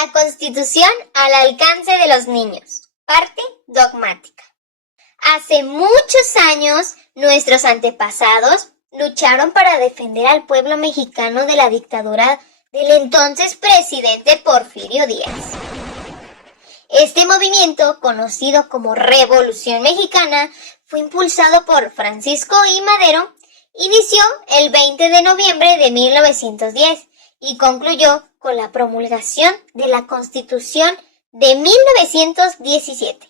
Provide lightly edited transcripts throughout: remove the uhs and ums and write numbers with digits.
La Constitución al alcance de los niños. Parte dogmática. Hace muchos años, nuestros antepasados lucharon para defender al pueblo mexicano de la dictadura del entonces presidente Porfirio Díaz. Este movimiento, conocido como Revolución Mexicana, fue impulsado por Francisco I. Madero, inició el 20 de noviembre de 1910 y concluyó con la promulgación de la Constitución de 1917.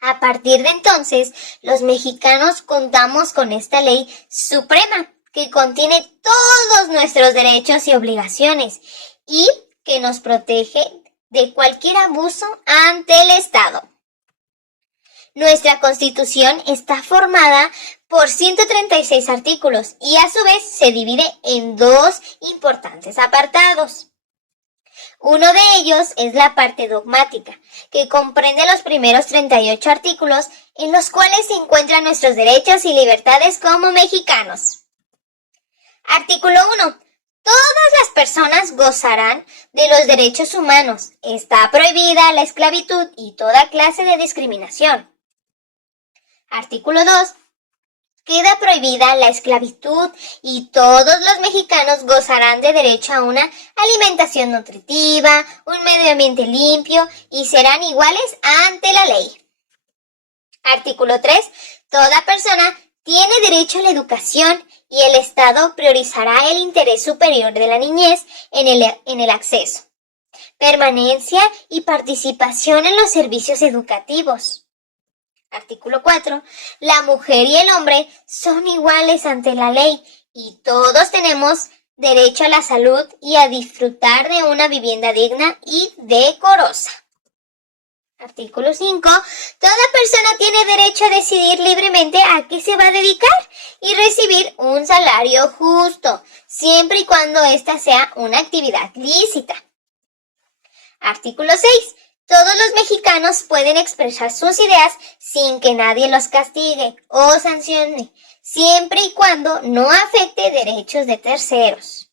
A partir de entonces, los mexicanos contamos con esta ley suprema que contiene todos nuestros derechos y obligaciones y que nos protege de cualquier abuso ante el Estado. Nuestra Constitución está formada por 136 artículos y a su vez se divide en dos importantes apartados. Uno de ellos es la parte dogmática, que comprende los primeros 38 artículos en los cuales se encuentran nuestros derechos y libertades como mexicanos. Artículo 1. Todas las personas gozarán de los derechos humanos. Está prohibida la esclavitud y toda clase de discriminación. Artículo 2. Queda prohibida la esclavitud y todos los mexicanos gozarán de derecho a una alimentación nutritiva, un medio ambiente limpio y serán iguales ante la ley. Artículo 3. Toda persona tiene derecho a la educación y el Estado priorizará el interés superior de la niñez en el acceso, permanencia y participación en los servicios educativos. Artículo 4. La mujer y el hombre son iguales ante la ley y todos tenemos derecho a la salud y a disfrutar de una vivienda digna y decorosa. Artículo 5. Toda persona tiene derecho a decidir libremente a qué se va a dedicar y recibir un salario justo, siempre y cuando ésta sea una actividad lícita. Artículo 6. Todos los mexicanos pueden expresar sus ideas sin que nadie los castigue o sancione, siempre y cuando no afecte derechos de terceros.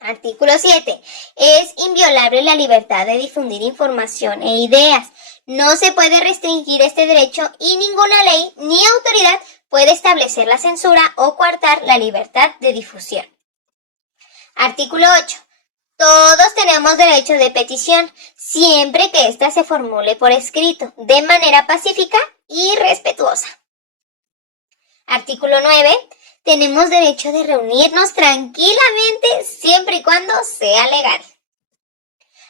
Artículo 7. Es inviolable la libertad de difundir información e ideas. No se puede restringir este derecho y ninguna ley ni autoridad puede establecer la censura o coartar la libertad de difusión. Artículo 8. Todos tenemos derecho de petición, siempre que ésta se formule por escrito, de manera pacífica y respetuosa. Artículo 9. Tenemos derecho de reunirnos tranquilamente, siempre y cuando sea legal.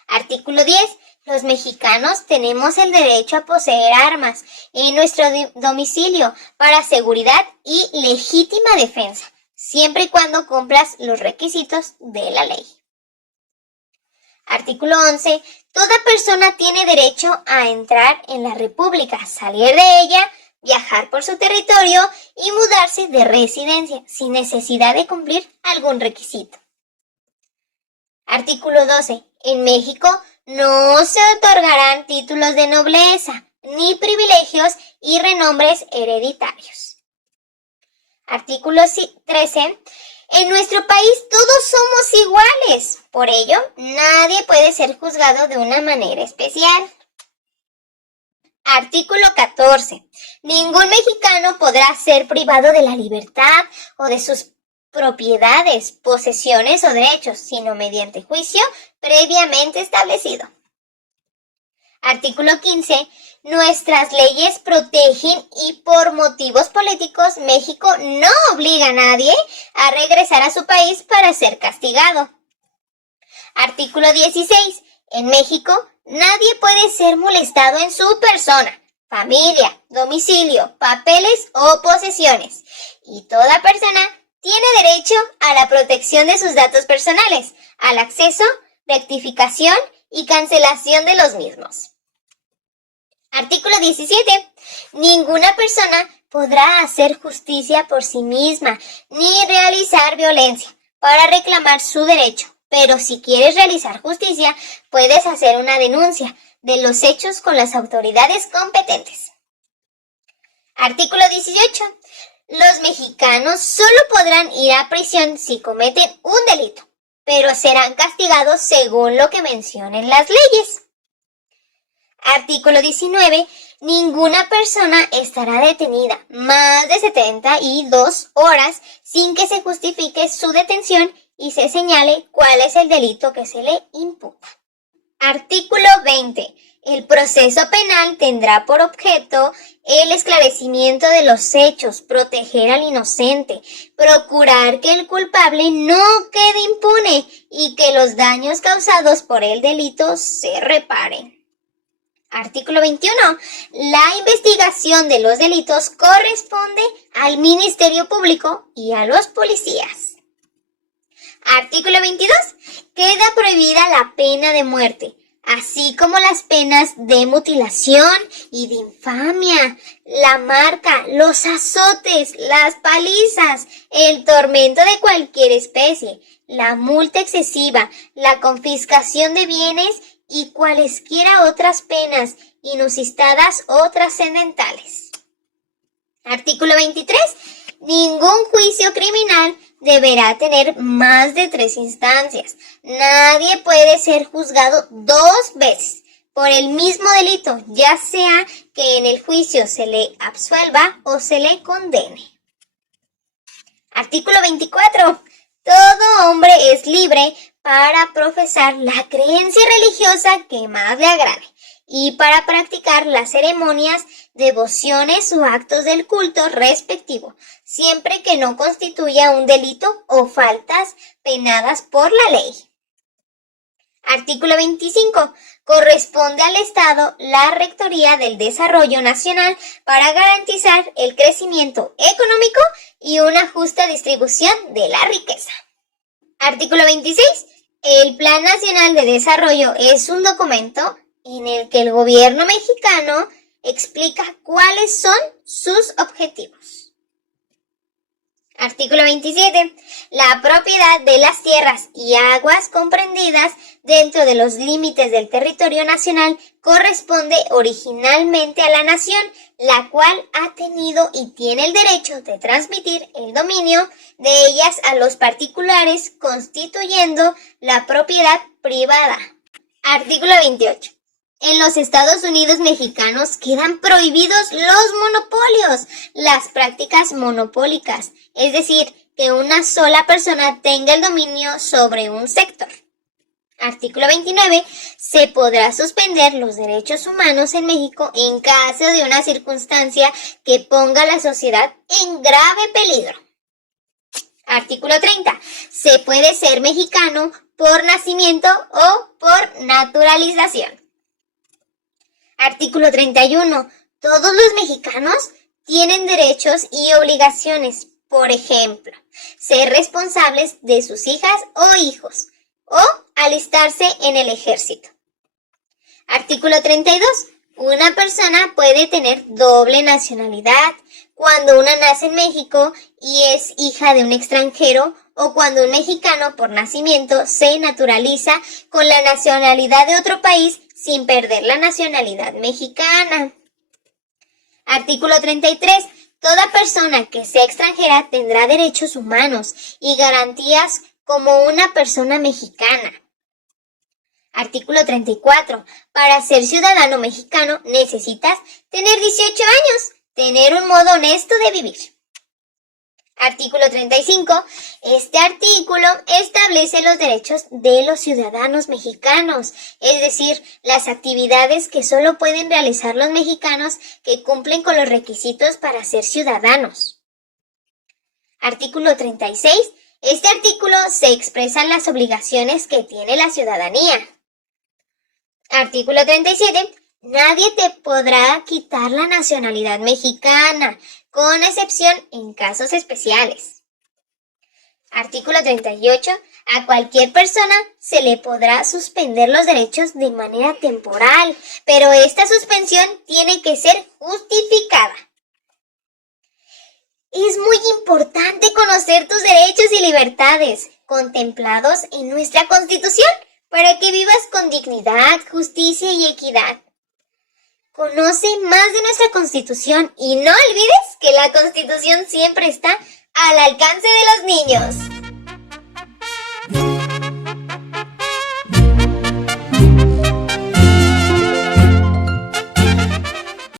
Artículo 10. Los mexicanos tenemos el derecho a poseer armas en nuestro domicilio para seguridad y legítima defensa, siempre y cuando cumplas los requisitos de la ley. Artículo 11. Toda persona tiene derecho a entrar en la República, salir de ella, viajar por su territorio y mudarse de residencia sin necesidad de cumplir algún requisito. Artículo 12. En México no se otorgarán títulos de nobleza, ni privilegios y renombres hereditarios. Artículo 13. En nuestro país todos somos iguales, por ello nadie puede ser juzgado de una manera especial. Artículo 14. Ningún mexicano podrá ser privado de la libertad o de sus propiedades, posesiones o derechos, sino mediante juicio previamente establecido. Artículo 15. Nuestras leyes protegen y por motivos políticos México no obliga a nadie a regresar a su país para ser castigado. Artículo 16. En México nadie puede ser molestado en su persona, familia, domicilio, papeles o posesiones, y toda persona tiene derecho a la protección de sus datos personales, al acceso, rectificación y cancelación de los mismos. Artículo 17. Ninguna persona podrá hacer justicia por sí misma ni realizar violencia para reclamar su derecho, pero si quieres realizar justicia, puedes hacer una denuncia de los hechos con las autoridades competentes. Artículo 18. Los mexicanos solo podrán ir a prisión si cometen un delito, pero serán castigados según lo que mencionen las leyes. Artículo 19. Ninguna persona estará detenida más de 72 horas sin que se justifique su detención y se señale cuál es el delito que se le imputa. Artículo 20. El proceso penal tendrá por objeto el esclarecimiento de los hechos, proteger al inocente, procurar que el culpable no quede impune y que los daños causados por el delito se reparen. Artículo 21. La investigación de los delitos corresponde al Ministerio Público y a los policías. Artículo 22. Queda prohibida la pena de muerte, así como las penas de mutilación y de infamia, la marca, los azotes, las palizas, el tormento de cualquier especie, la multa excesiva, la confiscación de bienes y cualesquiera otras penas inusistadas o trascendentales. Artículo 23. Ningún juicio criminal deberá tener más de 3 instancias. Nadie puede ser juzgado 2 veces por el mismo delito, ya sea que en el juicio se le absuelva o se le condene. Artículo 24. Todo hombre es libre para profesar la creencia religiosa que más le agrade y para practicar las ceremonias, devociones o actos del culto respectivo, siempre que no constituya un delito o faltas penadas por la ley. Artículo 25. Corresponde al Estado la Rectoría del Desarrollo Nacional para garantizar el crecimiento económico y una justa distribución de la riqueza. Artículo 26. El Plan Nacional de Desarrollo es un documento en el que el gobierno mexicano explica cuáles son sus objetivos. Artículo 27. La propiedad de las tierras y aguas comprendidas dentro de los límites del territorio nacional corresponde originalmente a la nación, la cual ha tenido y tiene el derecho de transmitir el dominio de ellas a los particulares, constituyendo la propiedad privada. Artículo 28. En los Estados Unidos mexicanos quedan prohibidos los monopolios, las prácticas monopólicas, es decir, que una sola persona tenga el dominio sobre un sector. Artículo 29. Se podrá suspender los derechos humanos en México en caso de una circunstancia que ponga a la sociedad en grave peligro. Artículo 30. Se puede ser mexicano por nacimiento o por naturalización. Artículo 31. Todos los mexicanos tienen derechos y obligaciones, por ejemplo, ser responsables de sus hijas o hijos, o alistarse en el ejército. Artículo 32. Una persona puede tener doble nacionalidad cuando una nace en México y es hija de un extranjero, o cuando un mexicano por nacimiento se naturaliza con la nacionalidad de otro país sin perder la nacionalidad mexicana. Artículo 33. Toda persona que sea extranjera tendrá derechos humanos y garantías como una persona mexicana. Artículo 34. Para ser ciudadano mexicano necesitas tener 18 años, tener un modo honesto de vivir. Artículo 35. Este artículo establece los derechos de los ciudadanos mexicanos, es decir, las actividades que solo pueden realizar los mexicanos que cumplen con los requisitos para ser ciudadanos. Artículo 36. Este artículo se expresan las obligaciones que tiene la ciudadanía. Artículo 37. Nadie te podrá quitar la nacionalidad mexicana, con excepción en casos especiales. Artículo 38. A cualquier persona se le podrá suspender los derechos de manera temporal, pero esta suspensión tiene que ser justificada. Es muy importante conocer tus derechos y libertades contemplados en nuestra Constitución para que vivas con dignidad, justicia y equidad. Conoce más de nuestra Constitución y no olvides que la Constitución siempre está al alcance de los niños.